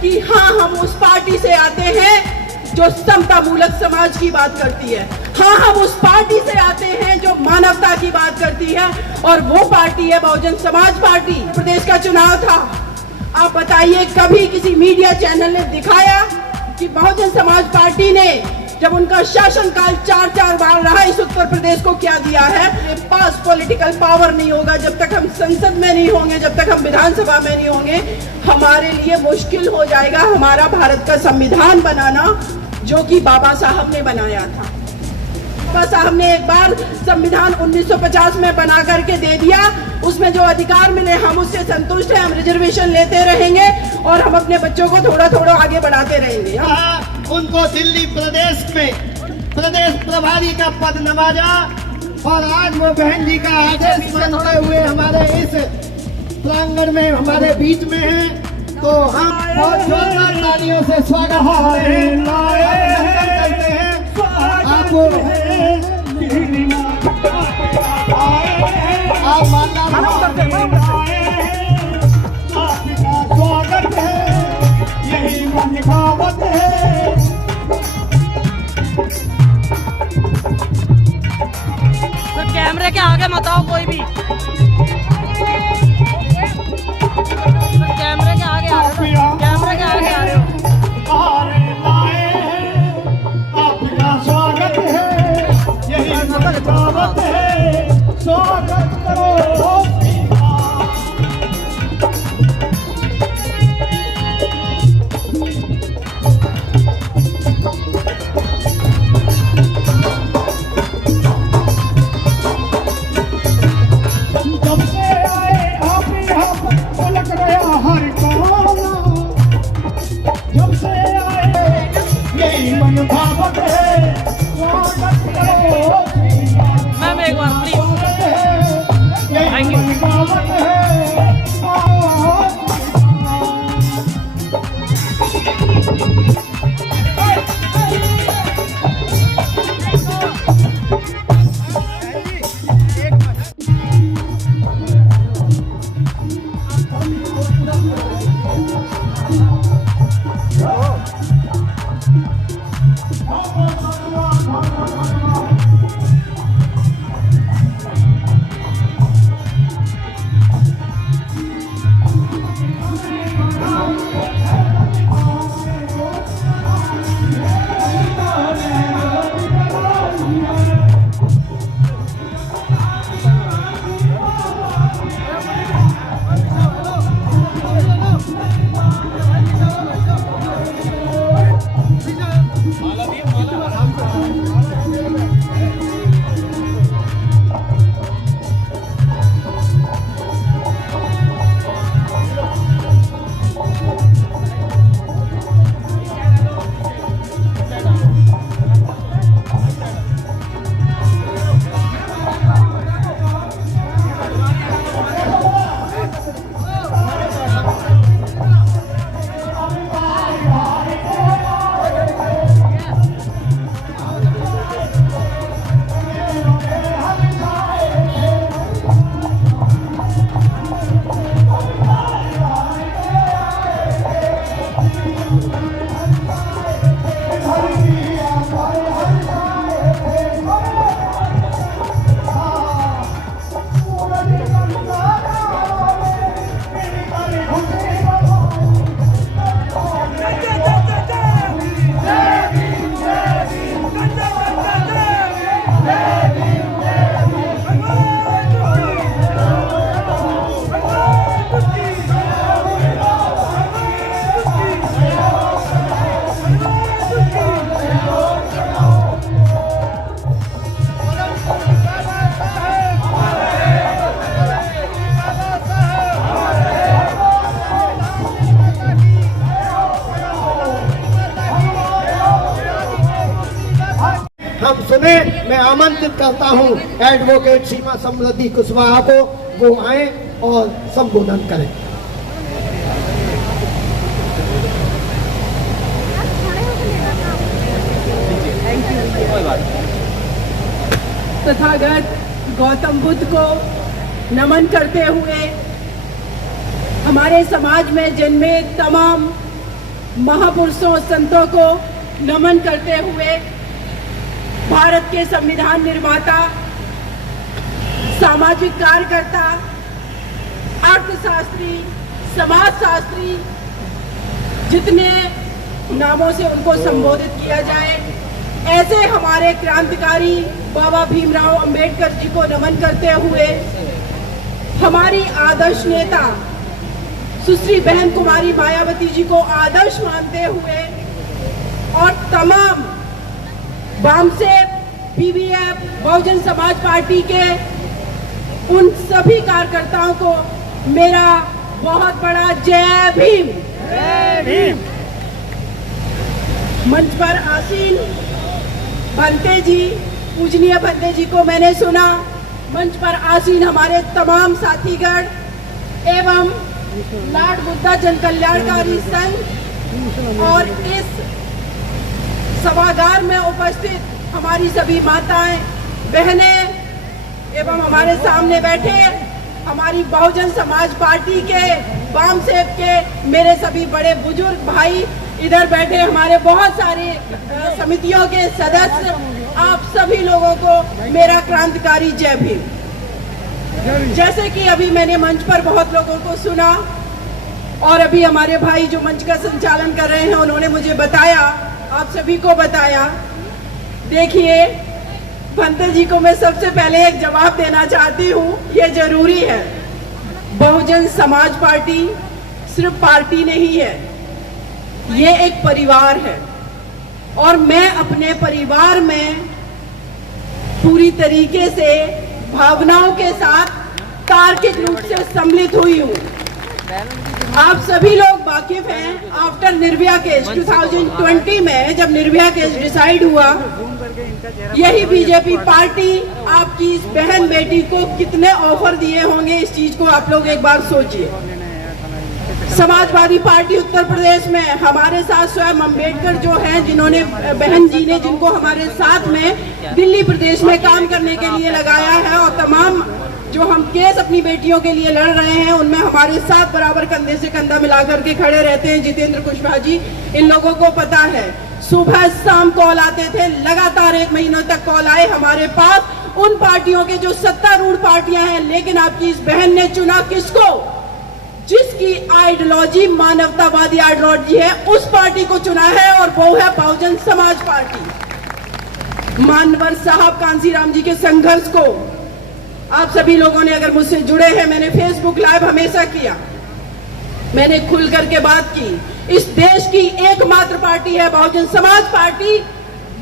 कि हाँ, हम उस पार्टी से आते हैं जो समता मूलक समाज की बात करती है। हाँ, हम उस पार्टी से आते हैं जो मानवता की बात करती है, और वो पार्टी है बहुजन समाज पार्टी। प्रदेश का चुनाव था, आप बताइए कभी किसी मीडिया चैनल ने दिखाया कि बहुजन समाज पार्टी ने जब उनका शासनकाल 4 बार रहा इस उत्तर प्रदेश को क्या दिया है? ये पास पॉलिटिकल पावर नहीं होगा जब तक हम संसद में नहीं होंगे, जब तक हम विधानसभा में नहीं होंगे, हमारे लिए मुश्किल हो जाएगा हमारा भारत का संविधान बनाना, जो कि बाबा साहब ने बनाया था। बाबा साहब ने एक बार संविधान 1950 में बना करके दे दिया, उसमें जो अधिकार मिले हम उससे संतुष्ट हैं, हम रिजर्वेशन लेते रहेंगे और हम अपने बच्चों को थोड़ा थोड़ा आगे बढ़ाते रहेंगे। उनको दिल्ली प्रदेश में प्रदेश प्रभारी का पद नवाजा, और आज वो बहन जी का आदेश मानते हुए हमारे इस प्रांगण में हमारे बीच में हैं, तो हम बहुत जोरदार तालियों से स्वागत करते हैं। आपको आप मानना स्वागत है, यही मनभावत है। तो कैमरे के आगे मत आओ कोई भी, तो कैमरे के आगे आ रहे हो, कैमरे के आगे आ रहे हो। आपका स्वागत है, यही मनभावत है, स्वागत करो। मैम एक बार प्लीज, थैंक यू। हम सुने। मैं आमंत्रित करता हूं एडवोकेट सीमा समृद्धि कुशवाहा को, वो आए और संबोधन करें। तथागत गौतम बुद्ध को नमन करते हुए हमारे समाज में जन्मे तमाम महापुरुषों संतों को नमन करते हुए भारत के संविधान निर्माता, सामाजिक कार्यकर्ता, अर्थशास्त्री, समाजशास्त्री, जितने नामों से उनको संबोधित किया जाए, ऐसे हमारे क्रांतिकारी बाबा भीमराव अंबेडकर जी को नमन करते हुए हमारी आदर्श नेता सुश्री बहन कुमारी मायावती जी को आदर्श मानते हुए और तमाम वामसेप, पीवीएफ, बहुजन समाज पार्टी के उन सभी कार्यकर्ताओं को मेरा बहुत बड़ा जय भीम। जय भीम। मंच पर आसीन भंते जी, पूजनीय भंते जी को मैंने सुना, मंच पर आसीन हमारे तमाम साथीगण एवं लॉर्ड बुद्धा जन कल्याणकारी संघ और इस सभागार में उपस्थित हमारी सभी माताएं, बहनें एवं हमारे सामने बैठे हमारी बहुजन समाज पार्टी के, वामसेप के मेरे सभी बड़े बुजुर्ग भाई, इधर बैठे हमारे बहुत सारे समितियों के सदस्य, आप सभी लोगों को मेरा क्रांतिकारी जय भीम। जैसे कि अभी मैंने मंच पर बहुत लोगों को सुना और अभी हमारे भाई जो मंच का संचालन कर रहे हैं उन्होंने मुझे बताया, आप सभी को बताया। देखिए, भंते जी को मैं सबसे पहले एक जवाब देना चाहती हूँ, ये जरूरी है। बहुजन समाज पार्टी सिर्फ पार्टी नहीं है, ये एक परिवार है और मैं अपने परिवार में पूरी तरीके से भावनाओं के साथ तार्किक रूप से सम्मिलित हुई हूँ। आप सभी लोग वाकिफ हैं, आफ्टर निर्भया केस 2020 में जब निर्भया केस डिसाइड हुआ, यही बीजेपी पार्टी आपकी इस बहन बेटी को कितने ऑफर दिए होंगे, इस चीज को आप लोग एक बार सोचिए। समाजवादी पार्टी उत्तर प्रदेश में हमारे साथ स्वयं अंबेडकर जो हैं, जिन्होंने बहन जी ने जिनको हमारे साथ में दिल्ली प्रदेश में काम करने के लिए लगाया है और तमाम जो हम केस अपनी बेटियों के लिए लड़ रहे हैं उनमें हमारे साथ बराबर कंधे से कंधा मिलाकर के खड़े रहते हैं जितेंद्र कुशवाहा जी। इन लोगों को पता है, सुबह शाम कॉल आते थे, लगातार 1 महीनों तक कॉल आए हमारे पास उन पार्टियों के जो सत्तारूढ़ पार्टियां हैं, लेकिन आपकी इस बहन ने चुना किसको? जिसकी आइडियोलॉजी मानवतावादी आइडियोलॉजी है, उस पार्टी को चुना है और वो है बहुजन समाज पार्टी। मानवर साहब कांसीराम जी के संघर्ष को आप सभी लोगों ने अगर मुझसे जुड़े हैं, मैंने फेसबुक लाइव हमेशा किया, मैंने खुल करके बात की। इस देश की एकमात्र पार्टी है बहुजन समाज पार्टी,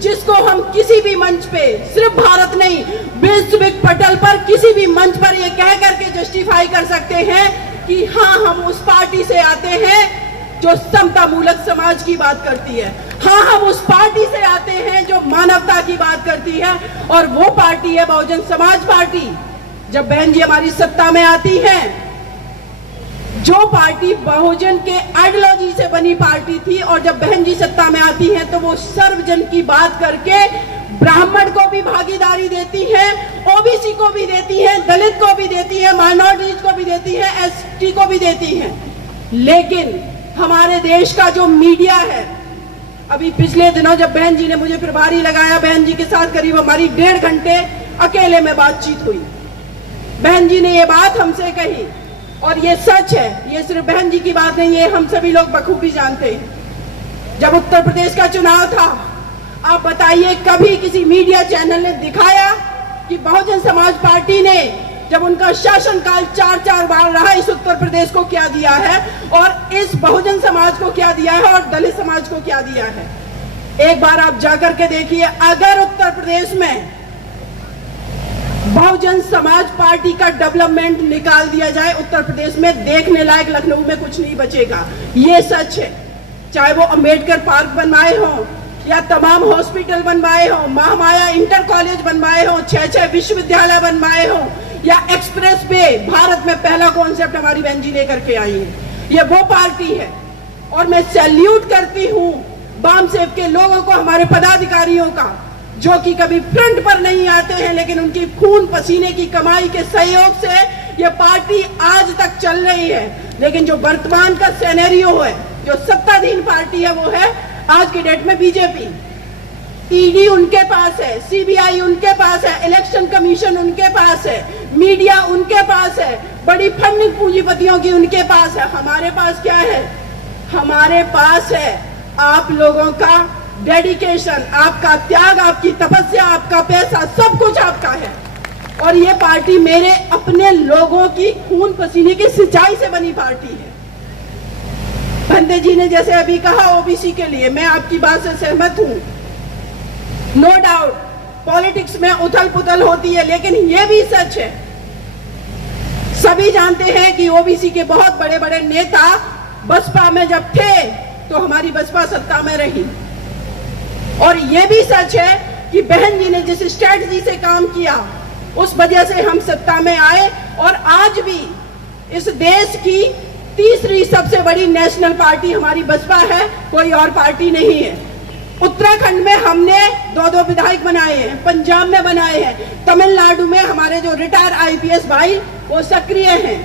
जिसको हम किसी भी मंच पे, सिर्फ भारत नहीं विश्व पटल पर किसी भी मंच पर ये कह करके जस्टिफाई कर सकते हैं कि हाँ, हम उस पार्टी से आते हैं जो समता मूलक समाज की बात करती है। हाँ, हम उस पार्टी से आते हैं जो मानवता की बात करती है और वो पार्टी है बहुजन समाज पार्टी। जब बहन जी हमारी सत्ता में आती है, जो पार्टी बहुजन के आइडियोलॉजी से बनी पार्टी थी, और जब बहन जी सत्ता में आती हैं तो वो सर्वजन की बात करके ब्राह्मण को भी भागीदारी देती है, ओबीसी को भी देती है, दलित को भी देती है, माइनॉरिटीज को भी देती है, एसटी को भी देती है। लेकिन हमारे देश का जो मीडिया है, अभी पिछले दिनों जब बहन जी ने मुझे प्रभारी लगाया, बहन जी के साथ करीब हमारी 1.5 घंटे अकेले में बातचीत हुई। बहन जी ने ये बात हमसे कही और ये सच है, ये सिर्फ बहन जी की बात नहीं है, हम सभी लोग बखूबी जानते हैं। जब उत्तर प्रदेश का चुनाव था, आप बताइए कभी किसी मीडिया चैनल ने दिखाया कि बहुजन समाज पार्टी ने जब उनका शासनकाल 4 बार रहा, इस उत्तर प्रदेश को क्या दिया है और इस बहुजन समाज को क्या दिया है और दलित समाज को क्या दिया है? एक बार आप जाकर के देखिए, अगर उत्तर प्रदेश में बहुजन समाज पार्टी का डेवलपमेंट निकाल दिया जाए, उत्तर प्रदेश में देखने लायक लखनऊ में कुछ नहीं बचेगा। ये सच है। चाहे वो अंबेडकर पार्क बनवाए हो या तमाम हॉस्पिटल बनवाए हो, महामाया इंटर कॉलेज बनवाए हो, 6 विश्वविद्यालय बनवाए हो, या एक्सप्रेस वे, भारत में पहला कॉन्सेप्ट हमारी बहन जी लेकर के आई है। ये वो पार्टी है और मैं सैल्यूट करती हूँ वामसेप के लोगों को, हमारे पदाधिकारियों का, जो कि कभी फ्रंट पर नहीं आते हैं, लेकिन उनकी खून पसीने की कमाई के सहयोग से ये पार्टी आज तक चल रही है। लेकिन जो वर्तमान का सिनेरियो है, जो सत्ताधीन पार्टी है वो है आज की डेट में बीजेपी। ईडी उनके पास है, सीबीआई उनके पास है, इलेक्शन कमीशन उनके पास है, मीडिया उनके पास है, बड़ी फंडिंग पूंजीपतियों की उनके पास है। हमारे पास क्या है? हमारे पास है आप लोगों का डेडिकेशन, आपका त्याग, आपकी तपस्या, आपका पैसा, सब कुछ आपका है। और ये पार्टी मेरे अपने लोगों की खून पसीने की सिंचाई से बनी पार्टी है। बंदे जी ने जैसे अभी कहा ओबीसी के लिए, मैं आपकी बात से सहमत हूं। नो डाउट पॉलिटिक्स में उथल पुथल होती है, लेकिन यह भी सच है, सभी जानते हैं कि ओबीसी के बहुत बड़े बड़े नेता बसपा में जब थे तो हमारी बसपा सत्ता में रही। और यह भी सच है कि बहन जी ने जिस स्ट्रैटेजी से काम किया उस वजह से हम सत्ता में आए। और आज भी इस देश की तीसरी सबसे बड़ी नेशनल पार्टी हमारी बसपा है, कोई और पार्टी नहीं है। उत्तराखंड में हमने 2-2 विधायक बनाए हैं, पंजाब में बनाए हैं, तमिलनाडु में हमारे जो रिटायर आईपीएस भाई वो सक्रिय हैं,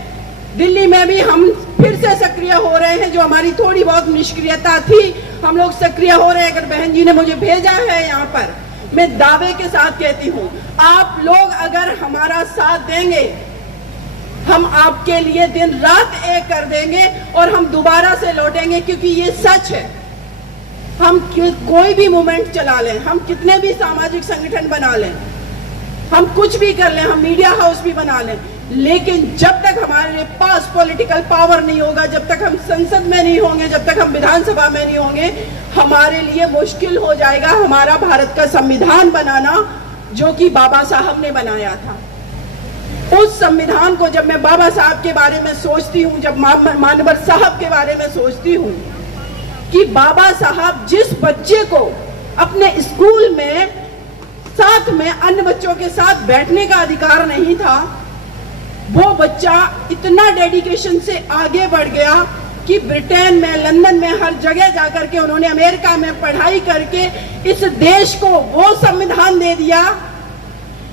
दिल्ली में भी हम फिर से सक्रिय हो रहे हैं। जो हमारी थोड़ी बहुत निष्क्रियता थी हम लोग सक्रिय हो रहे हैं। अगर बहन जी ने मुझे भेजा है यहाँ पर, मैं दावे के साथ कहती हूँ आप लोग अगर हमारा साथ देंगे हम आपके लिए दिन रात एक कर देंगे और हम दोबारा से लौटेंगे, क्योंकि ये सच है। हम कोई भी मूवमेंट चला लें, हम कितने भी सामाजिक संगठन बना लें, हम कुछ भी कर लें, हम मीडिया हाउस भी बना लें, लेकिन जब तक हमारे पास पॉलिटिकल पावर नहीं होगा, जब तक हम संसद में नहीं होंगे, जब तक हम विधानसभा में नहीं होंगे, हमारे लिए मुश्किल हो जाएगा हमारा भारत का संविधान बनाना, जो कि बाबा साहब ने बनाया था। उस संविधान को जब मैं बाबा साहब के बारे में सोचती हूँ, जब मानवर साहब के बारे में सोचती हूँ कि बाबा साहब जिस बच्चे को अपने स्कूल में साथ में अन्य बच्चों के साथ बैठने का अधिकार नहीं था, वो बच्चा इतना डेडिकेशन से आगे बढ़ गया कि ब्रिटेन में, लंदन में, हर जगह जाकर के उन्होंने अमेरिका में पढ़ाई करके इस देश को वो संविधान दे दिया,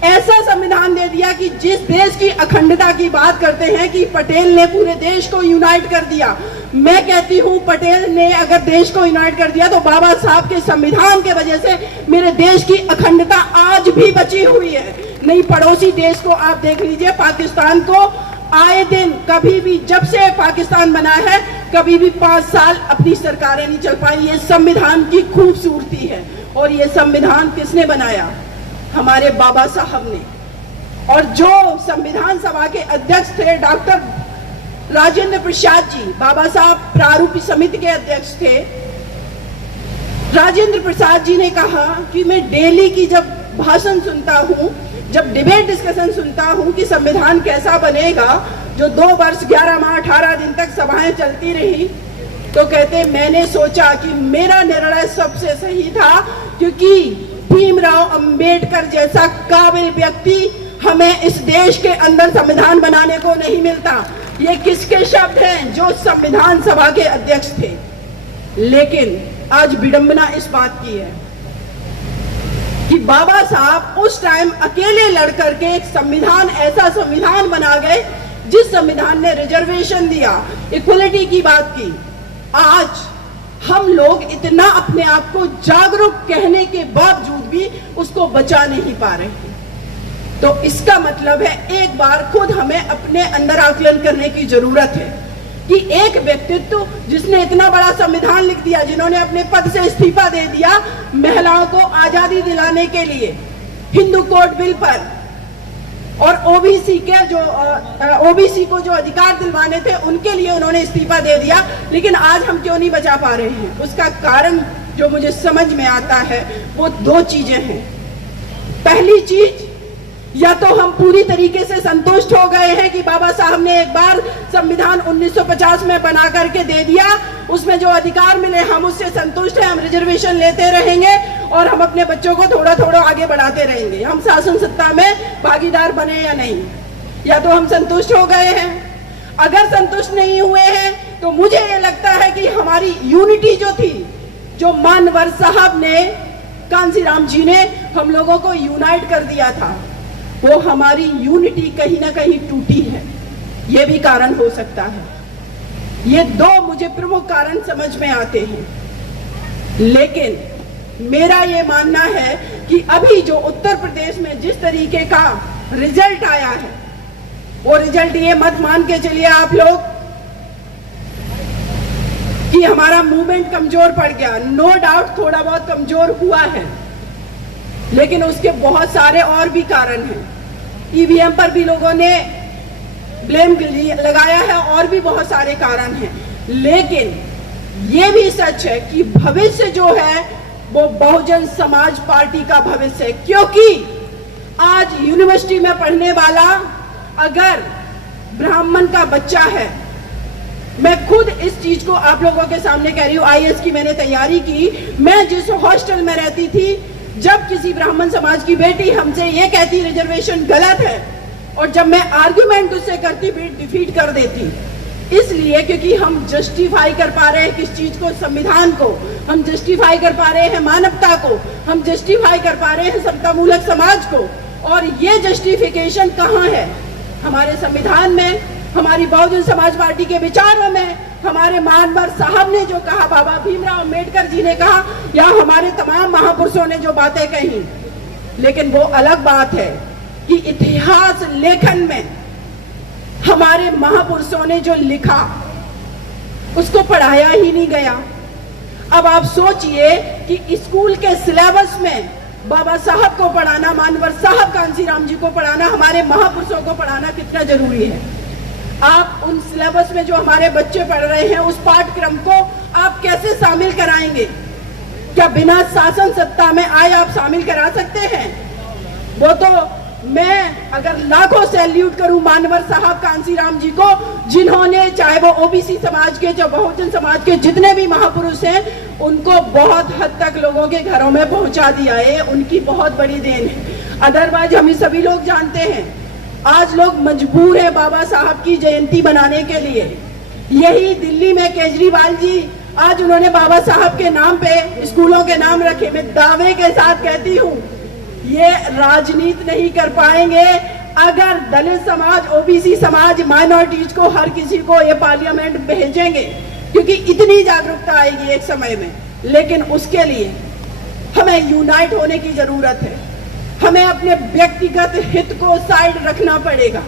ऐसा संविधान दे दिया कि जिस देश की अखंडता की बात करते हैं कि पटेल ने पूरे देश को यूनाइट कर दिया। मैं कहती हूं पटेल ने अगर देश को यूनाइट कर दिया तो बाबा साहब के संविधान के वजह से मेरे देश की अखंडता आज भी बची हुई है। नहीं, पड़ोसी देश को आप देख लीजिए, पाकिस्तान को आए दिन कभी भी, जब से पाकिस्तान बना है, कभी भी 5 साल अपनी सरकारें नहीं चल पाई। ये संविधान की खूबसूरती है। और ये संविधान किसने बनाया? हमारे बाबा साहब ने। और जो संविधान सभा के अध्यक्ष थे डॉक्टर राजेंद्र प्रसाद जी, बाबा साहब प्रारूप समिति के अध्यक्ष थे, राजेंद्र प्रसाद जी ने कहा कि मैं डेली की जब भाषण सुनता हूँ, जब डिबेट डिस्कशन सुनता हूँ कि संविधान कैसा बनेगा, जो 2 वर्ष 11 माह 18 दिन तक सभाएं चलती रही, तो कहते मैंने सोचा कि मेरा निर्णय सबसे सही था, क्योंकि भीमराव अंबेडकर जैसा काबिल व्यक्ति हमें इस देश के अंदर संविधान बनाने को नहीं मिलता। ये किसके शब्द हैं? जो संविधान सभा के अध्यक्ष थे। लेकिन आज विडंबना इस बात की है कि बाबा साहब उस टाइम अकेले लड़ करके एक संविधान, ऐसा संविधान बना गए जिस संविधान ने रिजर्वेशन दिया, इक्वलिटी की बात की। आज हम लोग इतना अपने आप को जागरूक कहने के बावजूद भी उसको बचा नहीं पा रहे हैं। तो इसका मतलब है एक बार खुद हमें अपने अंदर आकलन करने की जरूरत है कि एक व्यक्तित्व जिसने इतना बड़ा संविधान लिख दिया, जिन्होंने अपने पद से इस्तीफा दे दिया महिलाओं को आजादी दिलाने के लिए, हिंदू कोड बिल पर, और ओबीसी को जो अधिकार दिलवाने थे उनके लिए उन्होंने इस्तीफा दे दिया, लेकिन आज हम क्यों नहीं बचा पा रहे हैं? उसका कारण जो मुझे समझ में आता है वो 2 चीजें हैं। पहली चीज, या तो हम पूरी तरीके से संतुष्ट हो गए हैं कि बाबा साहब ने एक बार संविधान 1950 में बना करके दे दिया, उसमें जो अधिकार मिले हम उससे संतुष्ट हैं, हम रिजर्वेशन लेते रहेंगे और हम अपने बच्चों को थोड़ा थोड़ा आगे बढ़ाते रहेंगे, हम शासन सत्ता में भागीदार बने या नहीं। या तो हम संतुष्ट हो गए हैं। अगर संतुष्ट नहीं हुए हैं तो मुझे ये लगता है कि हमारी यूनिटी जो थी, जो मानवर साहब ने, कांसीराम जी ने हम लोगों को यूनाइट कर दिया था, वो हमारी यूनिटी कहीं ना कहीं टूटी है। ये भी कारण हो सकता है। ये दो मुझे प्रमुख कारण समझ में आते हैं। लेकिन मेरा ये मानना है कि अभी जो उत्तर प्रदेश में जिस तरीके का रिजल्ट आया है, वो रिजल्ट ये मत मान के चलिए आप लोग कि हमारा मूवमेंट कमजोर पड़ गया। नो डाउट थोड़ा बहुत कमजोर हुआ है, लेकिन उसके बहुत सारे और भी कारण हैं। ईवीएम पर भी लोगों ने ब्लेम लगाया है और भी बहुत सारे कारण हैं। लेकिन ये भी सच है कि भविष्य जो है वो बहुजन समाज पार्टी का भविष्य है, क्योंकि आज यूनिवर्सिटी में पढ़ने वाला अगर ब्राह्मण का बच्चा है, मैं खुद इस चीज को आप लोगों के सामने कह रही हूँ, आईएएस की मैंने तैयारी की। मैं जिस हॉस्टल में रहती थी, जब किसी ब्राह्मण समाज की बेटी हमसे ये कहती रिजर्वेशन गलत है, और जब मैं आर्ग्यूमेंट उससे करती भी डिफीट कर देती, इसलिए क्योंकि हम जस्टिफाई कर पा रहे हैं किस चीज को, संविधान को, हम जस्टिफाई कर पा रहे हैं मानवता को, हम जस्टिफाई कर पा रहे हैं समतामूलक समाज को। और ये जस्टिफिकेशन कहाँ है? हमारे संविधान में, हमारी बहुजन समाज पार्टी के विचारों में, हमारे मानवर साहब ने जो कहा, बाबा भीमराव अम्बेडकर जी ने कहा, या हमारे तमाम महापुरुषों ने जो बातें कही। लेकिन वो अलग बात है कि इतिहास लेखन में हमारे महापुरुषों ने जो लिखा उसको पढ़ाया ही नहीं गया। अब आप सोचिए कि स्कूल के सिलेबस में बाबा साहब को पढ़ाना, मानवर साहब कांसीराम जी को पढ़ाना, हमारे महापुरुषों को पढ़ाना कितना जरूरी है। आप उन सिलेबस में जो हमारे बच्चे पढ़ रहे हैं, उस पाठ्यक्रम को आप कैसे शामिल कराएंगे? क्या बिना शासन सत्ता में आए आप शामिल करा सकते हैं? वो तो मैं अगर लाखों सैल्यूट करूं मानवर साहब कांसीराम जी को, जिन्होंने चाहे वो ओबीसी समाज के, चाहे बहुजन समाज के जितने भी महापुरुष हैं, उनको बहुत हद तक लोगों के घरों में पहुंचा दिया है। उनकी बहुत बड़ी देन है। अदरवाइज हम सभी लोग जानते हैं, आज लोग मजबूर है बाबा साहब की जयंती बनाने के लिए। यही दिल्ली में केजरीवाल जी, आज उन्होंने बाबा साहब के नाम पे स्कूलों के नाम रखे। मैं दावे के साथ कहती हूँ, ये राजनीति नहीं कर पाएंगे अगर दलित समाज, ओबीसी समाज, माइनॉरिटीज को, हर किसी को ये पार्लियामेंट भेजेंगे, क्योंकि इतनी जागरूकता आएगी एक समय में। लेकिन उसके लिए हमें यूनाइट होने की जरूरत है। हमें अपने व्यक्तिगत हित को साइड रखना पड़ेगा।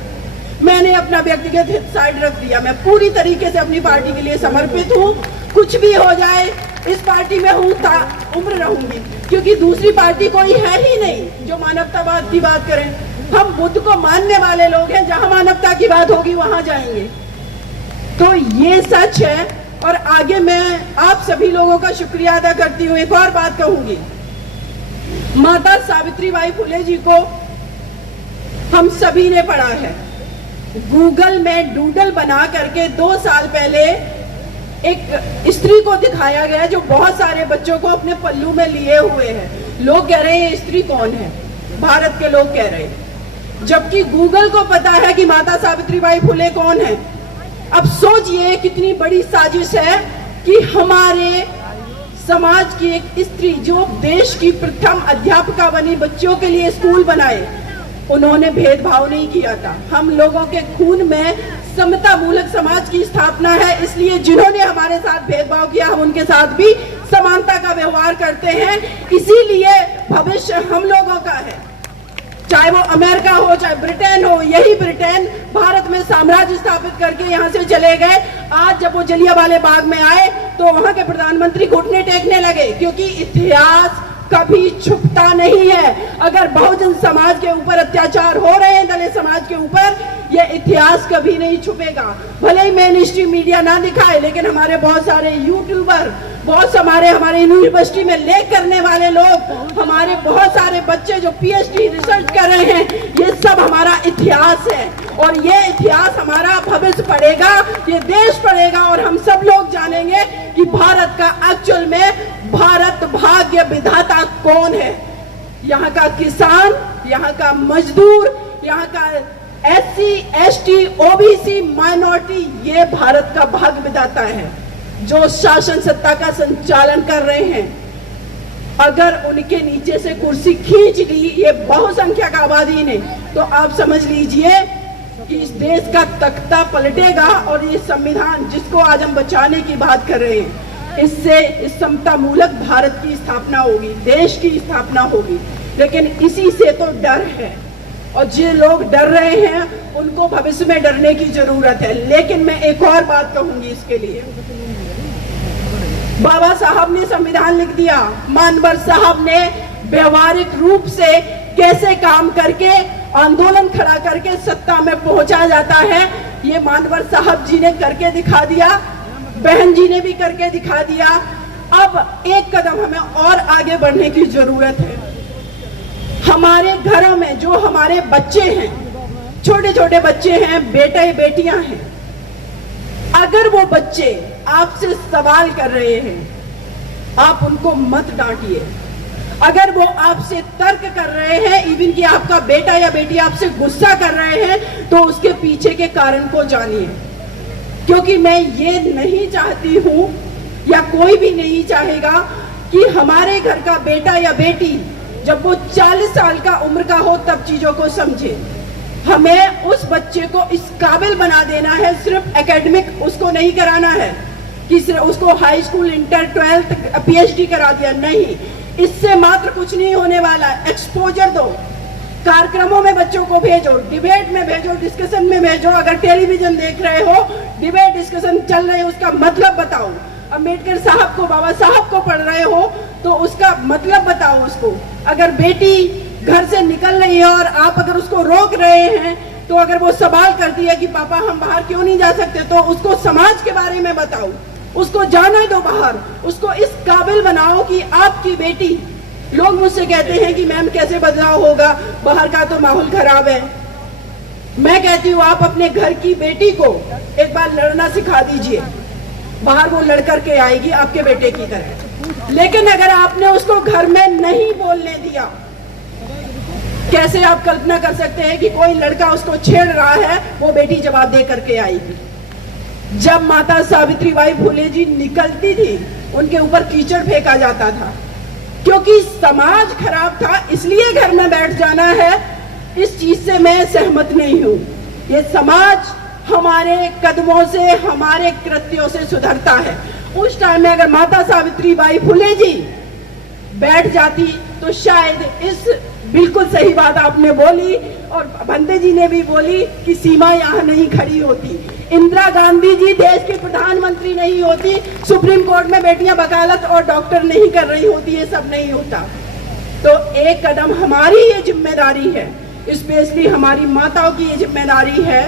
मैंने अपना व्यक्तिगत हित साइड रख दिया। मैं पूरी तरीके से अपनी पार्टी के लिए समर्पित हूँ। कुछ भी हो जाए, इस पार्टी में हूँ, उम्र रहूंगी, क्योंकि दूसरी पार्टी कोई है ही नहीं जो मानवतावाद की बात करें। हम बुद्ध को मानने वाले लोग हैं, जहां मानवता की बात होगी वहां जाएंगे। तो ये सच है। और आगे मैं आप सभी लोगों का शुक्रिया अदा करती हूँ। एक और बात कहूंगी, माता सावित्रीबाई फुले जी को हम सभी ने पढ़ा है। गूगल में डूडल बना करके 2 साल पहले एक स्त्री को दिखाया गया जो बहुत सारे बच्चों को अपने पल्लू में लिए हुए है। लोग कह रहे हैं ये स्त्री कौन है? भारत के लोग कह रहे हैं, जबकि गूगल को पता है कि माता सावित्रीबाई फुले कौन है। अब सोचिए कितनी बड़ी साजिश है कि हमारे समाज की एक स्त्री जो देश की प्रथम अध्यापिका बनी, बच्चों के लिए स्कूल बनाए, उन्होंने भेदभाव नहीं किया था। हम लोगों के खून में समता मूलक समाज की स्थापना है, इसलिए जिन्होंने हमारे साथ भेदभाव किया, हम उनके साथ भी समानता का व्यवहार करते हैं। इसीलिए भविष्य हम लोगों का है, चाहे वो अमेरिका हो, चाहे ब्रिटेन हो। यही ब्रिटेन भारत में साम्राज्य स्थापित करके यहाँ से चले गए। आज जब वो जलियांवाला बाग में आए तो वहां के प्रधानमंत्री घुटने टेकने लगे, क्योंकि इतिहास कभी छुपता नहीं है। अगर बहुजन समाज के ऊपर अत्याचार हो रहे हैं, दलित समाज के ऊपर, ये इतिहास कभी नहीं छुपेगा। भले ही मेन स्ट्रीम मीडिया ना दिखाए, लेकिन हमारे बहुत सारे यूट्यूबर, बहुत हमारे यूनिवर्सिटी में लेख करने वाले लोग, हमारे बहुत सारे बच्चे जो पीएचडी रिसर्च कर रहे हैं, ये सब हमारा इतिहास है। और ये इतिहास हमारा भविष्य पढ़ेगा, ये देश पढ़ेगा, और हम सब लोग जानेंगे कि भारत का एक्चुअल में भारत भाग्य विधाता कौन है। यहाँ का किसान, यहाँ का मजदूर, यहाँ का SC, ST, OBC, माइनॉरिटी, ये भारत का भाग्य विधाता है जो शासन सत्ता का संचालन कर रहे हैं। अगर उनके नीचे से कुर्सी खींच ली ये बहुसंख्यक आबादी ने, तो आप समझ लीजिए कि इस देश का तख्ता पलटेगा और ये संविधान जिसको आज हम बचाने की बात कर रहे हैं, इससे इस समता मूलक भारत की स्थापना होगी, देश की स्थापना होगी। लेकिन इसी से तो डर है, और जो लोग डर रहे हैं उनको भविष्य में डरने की जरूरत है। लेकिन मैं एक और बात कहूंगी इसके लिए, बाबा साहब ने संविधान लिख दिया, मानवर साहब ने व्यवहारिक रूप से कैसे काम करके आंदोलन खड़ा करके सत्ता में पहुंचा जाता है, ये मानवर साहब जी ने करके दिखा दिया, बहन जी ने भी करके दिखा दिया। अब एक कदम हमें और आगे बढ़ने की जरूरत है। हमारे घरों में जो हमारे बच्चे हैं, छोटे छोटे बच्चे हैं, बेटे बेटियां हैं, अगर वो बच्चे आपसे सवाल कर रहे हैं, आप उनको मत डांटिए। अगर वो आपसे तर्क कर रहे हैं, इवन कि आपका बेटा या बेटी आपसे गुस्सा कर रहे हैं, तो उसके पीछे के कारण को जानिए। क्योंकि मैं ये नहीं चाहती हूं, या कोई भी नहीं चाहेगा कि हमारे घर का बेटा या बेटी जब वो 40 साल का उम्र का हो तब चीजों को समझे। हमें उस बच्चे को इस काबिल बना देना है, सिर्फ एकेडमिक उसको नहीं कराना है कि सिर्फ उसको high school, inter, 12th, PhD करा दिया, नहीं। इससे मात्र कुछ नहीं होने वाला। एक्सपोजर दो, कार्यक्रमों में बच्चों को भेजो, डिबेट में भेजो, डिस्कशन में भेजो। अगर टेलीविजन देख रहे हो, डिबेट डिस्कशन चल रहे हो, उसका मतलब बताओ। अम्बेडकर साहब को, बाबा साहब को पढ़ रहे हो तो उसका मतलब बताओ उसको। अगर बेटी घर से निकल रही है और आप अगर उसको रोक रहे हैं, तो अगर वो सवाल करती है कि पापा हम बाहर क्यों नहीं जा सकते, तो उसको समाज के बारे में बताओ, उसको जाने दो बाहर, उसको इस काबिल बनाओ कि आपकी बेटी। लोग मुझसे कहते हैं कि मैम कैसे बदलाव होगा, बाहर का तो माहौल खराब है। मैं कहती हूँ आप अपने घर की बेटी को एक बार लड़ना सिखा दीजिए, बाहर वो लड़ करके आएगी आपके बेटे की तरह। लेकिन अगर आपने उसको घर में नहीं बोलने दिया, कैसे आप कल्पना कर सकते हैं कि कोई लड़का उसको छेड़ रहा है, वो बेटी जवाब दे करके आएगी। जब माता सावित्रीबाई फुले जी निकलती थी, उनके ऊपर कीचड़ फेंका जाता था, क्योंकि समाज खराब था, इसलिए घर में बैठ जाना है। इस चीज से मैं सहमत नहीं हूं। ये समाज हमारे कदमों से, हमारे कृत्यों से सुधरता है। उस टाइम में अगर माता सावित्रीबाई फुले जी बैठ जाती तो शायद इस, बिल्कुल सही बात आपने बोली और बंदे जी ने भी बोली कि सीमा यहाँ नहीं खड़ी होती। इंदिरा गांधी जी देश की प्रधानमंत्री नहीं होती, सुप्रीम कोर्ट में बेटियां वकालत और डॉक्टर नहीं कर रही होती, ये सब नहीं होता। तो एक कदम हमारी ये जिम्मेदारी है, स्पेशली हमारी माताओं की ये जिम्मेदारी है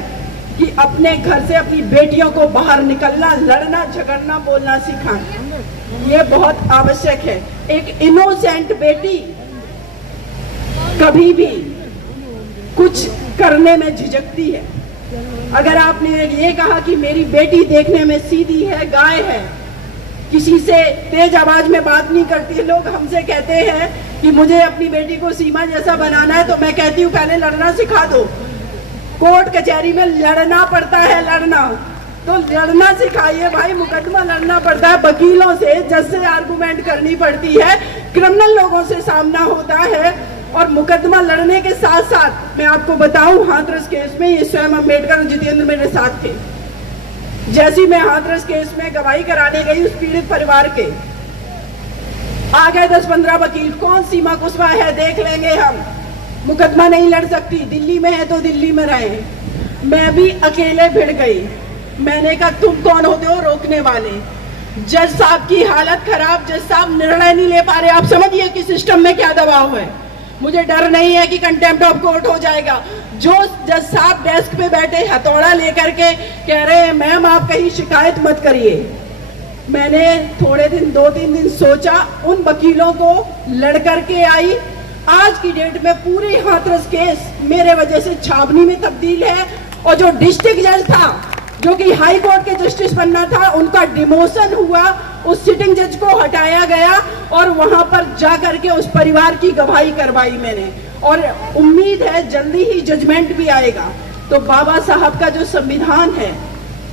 कि अपने घर से अपनी बेटियों को बाहर निकलना, लड़ना, झगड़ना, बोलना सिखाएं। ये बहुत आवश्यक है। एक इनोसेंट बेटी कभी भी कुछ करने में झिझकती है। अगर आपने ये कहा कि मेरी बेटी देखने में सीधी है, गाय है, किसी से तेज आवाज में बात नहीं करती है, लोग हमसे कहते हैं कि मुझे अपनी बेटी को सीमा जैसा बनाना है, तो मैं कहती हूँ पहले लड़ना सिखा दो। कोर्ट कचहरी में लड़ना पड़ता है, लड़ना तो लड़ना सिखाइए भाई। मुकदमा लड़ना पड़ता है, वकीलों से, जज से आर्गुमेंट करनी पड़ती है, क्रिमिनल लोगों से सामना होता है। और मुकदमा लड़ने के साथ साथ मैं आपको बताऊं, हाथरस केस में ये स्वयं अम्बेडकर और जितेंद्र मेरे साथ थे। जैसी मैं हाथरस केस में गवाही कराने गई उस पीड़ित परिवार के, आ गए 10-15 वकील, कौन सीमा कुशवाहा है देख लेंगे हम, मुकदमा नहीं लड़ सकती, दिल्ली में है तो दिल्ली में रहे। मैं भी अकेले भिड़ गई। मैंने कहा तुम कौन होते हो रोकने वाले? जज साहब की हालत खराब, जज साहब निर्णय नहीं ले पा रहे। आप समझिए कि सिस्टम में क्या दबाव है। मुझे डर नहीं है कि कंटेम्प्ट ऑफ कोर्ट हो जाएगा। जो जज साहब डेस्क पे बैठे हथौड़ा लेकर के कह रहे हैं मैम आप कहीं शिकायत मत करिए। मैंने थोड़े दिन, 2-3 दिन सोचा, उन वकीलों को लड़ करके आई। आज की डेट में पूरे हाथरस केस मेरे वजह से छावनी में तब्दील है। और जो डिस्ट्रिक्ट जज था, जो कि हाई कोर्ट के जस्टिस बनना था, उनका डिमोशन हुआ, उस सिटिंग जज को हटाया गया और वहां पर जाकर के उस परिवार की गवाही करवाई मैंने। और उम्मीद है जल्दी ही जजमेंट भी आएगा। तो बाबा साहब का जो संविधान है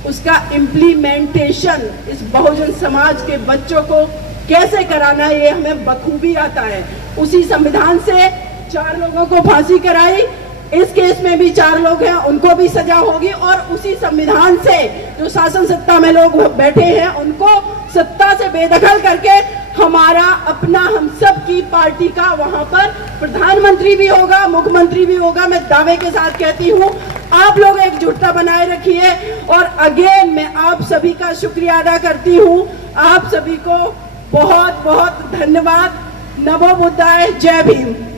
उसका इम्प्लीमेंटेशन इस बहुजन समाज के बच्चों को कैसे कराना है, ये हमें बखूबी आता है। उसी संविधान से 4 लोगों को फांसी कराई, इस केस में भी 4 लोग हैं, उनको भी सजा होगी और उसी संविधान से जो शासन सत्ता में लोग बैठे हैं उनको सत्ता से बेदखल करके हमारा अपना हम सब की पार्टी का वहां पर प्रधानमंत्री भी होगा, मुख्यमंत्री भी होगा। मैं दावे के साथ कहती हूं, आप लोग एकजुटता बनाए रखिए। और अगेन मैं आप सभी का शुक्रिया अदा करती हूं। आप सभी को बहुत बहुत धन्यवाद। नमो बुद्धाय, जय भीम।